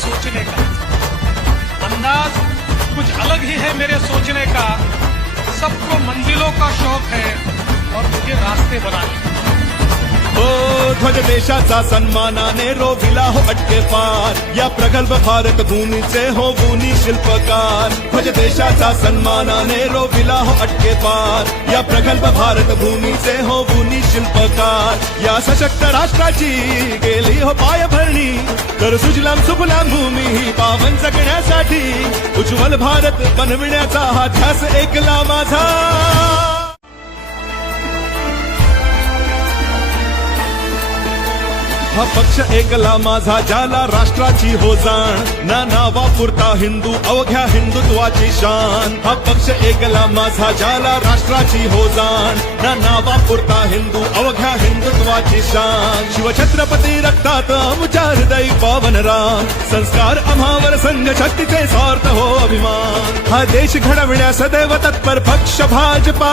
सोचने का। अंदाज कुछ अलग ही है मेरे सोचने का। सबको मंजिलों का शौक है और मुझे रास्ते बनाने। हो ध्वज देशाचा सन्मानाने रोविला हो अटके पार। या प्रगल्भ भारत भूमि भूमीचे हो गुणी शिल्पकार। ध्वज देशा सा सम्मान देशाचा सन्मानाने रोविला हो अटके पार। या प्रगल्भ भारत भूमि भूमीचे हो गुणी शिल्पकार। या सशक्त राष्ट्राची गेली हो पायभरणी। तर सुजलाम सुफलाम भूमी ही पावन जगण्यासाठी. उज्ज्वल भारत बनविण्याचा हा ध्यास एकला माझा. हा पक्ष एकला माझा ज्याला राष्ट्राची हो जाण. ना नावा पुरता हिंदू अवघ्या हिंदुत्वाची शान. हा पक्ष एकला माझा ज्याला राष्ट्राची हो जाण. ना नावा पुरता हिंदू अवघ्या हिंदुत्वाची शान. शिवछत्रपती रक्तात आमच्या हृदय पावन राम संस्कार आम्हावर संघ शक्तीचे सार्थ हो अभिमान. हा देश घडविण्यास सदैव तत्पर पक्ष भाजपा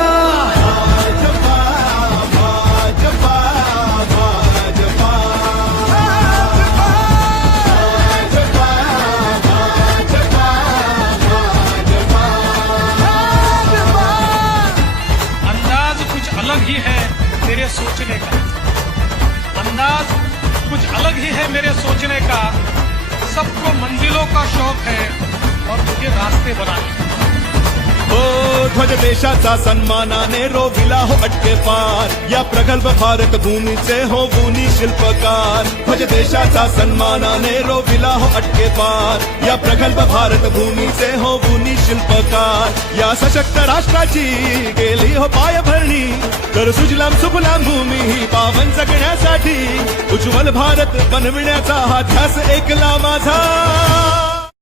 है मेरे सोचने का। सबको मंजिलों का शौक है और मुझे रास्ते बनाने हो ध्वज देशाचा सन्मानाने रोविला हो अटके पार. या प्रगल्भ भारत भूमीचे हो गुणी शिल्पकार. ध्वज देशाचा सन्मानाने रोविला हो अटके पार. या प्रगल्भ भारत भूमीचे हो गुणी शिल्पकार. या सशक्त राष्ट्राची गेली हो पायभरणी. तर सुजलाम सुफलाम भूमी ही पावन जगण्यासाठी उज्ज्वल भारत बनविण्याचा हा ध्यास एकला माझा.